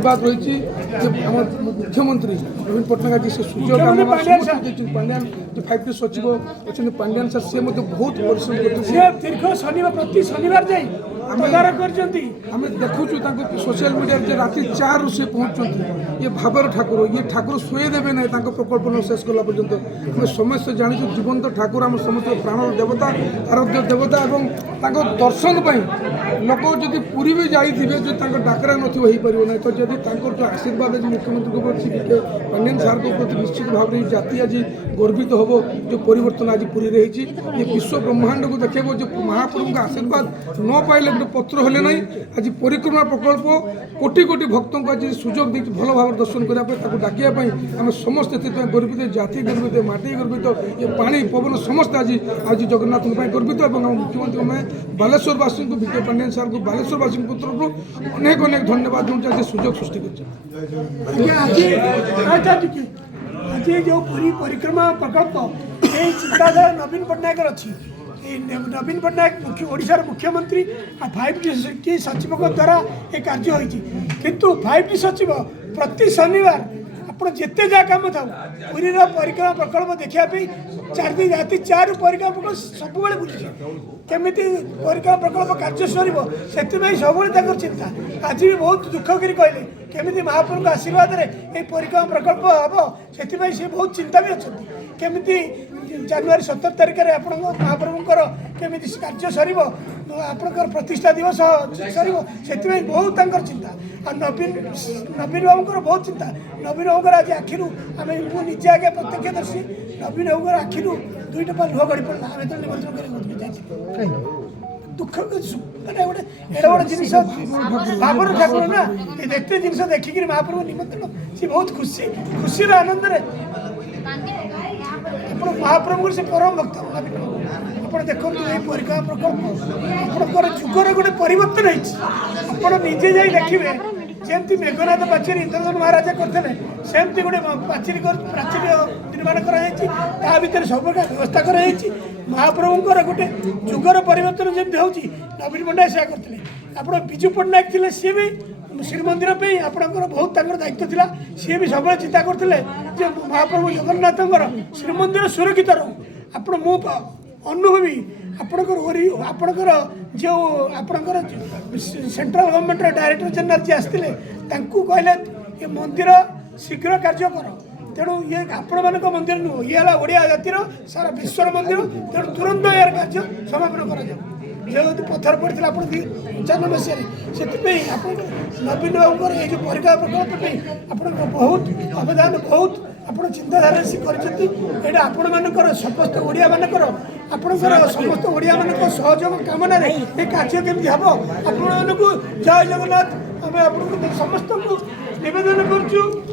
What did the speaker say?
आशीर्वाद रही मुख्यमंत्री नवीन पट्टनायक जी से सुजोग पांड्यान जो 5T सचिव अच्छा पांड्यान सर से बहुत परिश्रम करते दीर्घ शनिवार प्रति शनिवार जाई तदारख करछंती आम देखु सोशल मीडिया राति 4 से पहुँचती ये भाबर ठाकुर ये ठाकुर शुए देवे ना प्रकल्प न शेष कला पर्यंत आम समस्त जाचु जीवंत ठाकुर आम समस्त प्राण देवता आराध्य देवता और दर्शन लोक जदि पूरी भी जाइए जो डाकरा नपर ना तो जदि जो आशीर्वाद आज मुख्यमंत्री प्रति पांड्यान सार प्रति निश्चित भाव में जाति आज गर्वित हम जो परिवर्तन आज पुरी रही ये विश्व ब्रह्मांड को देखेब जो महाप्रभु का आशीर्वाद न पाइले गोटे पत्र हेले ना आज परिक्रमा प्रकल्प कोटी कोटी भक्त को आज सुजोग दी भल भाव दर्शन करने डाकिया आम समस्त गर्वित जाति गर्वित माटी गर्वित ये पानी पवन समस्त आज आज जगन्नाथ गर्वित और मुख्यमंत्री में बालेश्वरवासी को विके पांड्यान सार को बालेश्वरवासी तरफ अनेक अनेक धन्यवाद दूँ आज सुजोग सृष्टि कर आज जो पूरी परिक्रमा प्रकल्प ये चिंताधारा नवीन पट्टनायक अच्छी नवीन पट्टनायक ओडिशार मुख्यमंत्री 5T सचिव द्वारा ये कार्य होती किंतु 5T सचिव प्रति शनिवार आपड़ जिते जहाँ कम था पूरी परिक्रमा प्रकल्प देखापी 4 दिन राति 4 परिक्रमा प्रकल्प सब बुझे केमी परिक्रमा प्रकल्प कार्य सर से सब चिंता आज भी बहुत दुख कर कहले केमी महाप्रभु आशीर्वाद ये परिक्रमा प्रकल्प हम से बहुत चिंता भी अच्छा केमी जनवरी 17 तारिख में आप महाप्रभुकर केमी कार्य सर आपणकर प्रतिष्ठा दिवस सर से बहुत चिंता और नवीन बाबूर बहुत चिंता नवीन बाबूर आज आखिर आम निजे आगे प्रत्यक्षदर्शी नवीन बाबूर आखिर 2 टपा लुह गड़ी पड़ा आम जो निमंत्रण दुख मैंने गोटे एडे बड़ जिन भावर ठाकुर ना ये जिन देखिक महाप्रभु निमंत्रण सी बहुत खुशी आनंद महाप्रभु से परम भक्त आप देखो ये परिक्रमा प्रकल्प आप जुगर गोटे परिवर्तन होजे जा देखिए जमी मेघनाथ पाचेरी इंद्रधन महाराजा करते सेमती गोटे पाचेरी प्राचीर निर्माण कर सब प्रकार व्यवस्था कर महाप्रभुଙ୍କର गोटे जुगर परिवर्तन जमी होती नवीन पट्टनायक से करते आप विजु पट्टनायक थे सी भी श्रीमंदिर आपणकर बहुत दायित्व था सी भी सब चिंता करते महाप्रभु जगन्नाथ श्रीमंदिर सुरक्षित रो आप अनुभवी आपणकर जो आपणकर सेंट्रल गवर्नमेंट डायरेक्टर जनरल जी आसते कहले ये मंदिर शीघ्र कार्य कर तेणु ये आपण मान मंदिर नुह ये ओडिया जातिर सारा विश्वर मंदिर तेणु तुरंत यार कार्य समापन कर पत्थर पड़ता आप 95 मसीह से नवीन बाबूर ये परिक्रमा प्रकल्प आप बहुत अवदान बहुत आप चिंताधारा से कर आपण मानकर समस्त ओडिया मानकर आपणकर समस्त ओडिया मान सहयोग कामना ये कार्य केमती हम आपण जय जगन्नाथ आम आप समस्त को निवेदन करूँ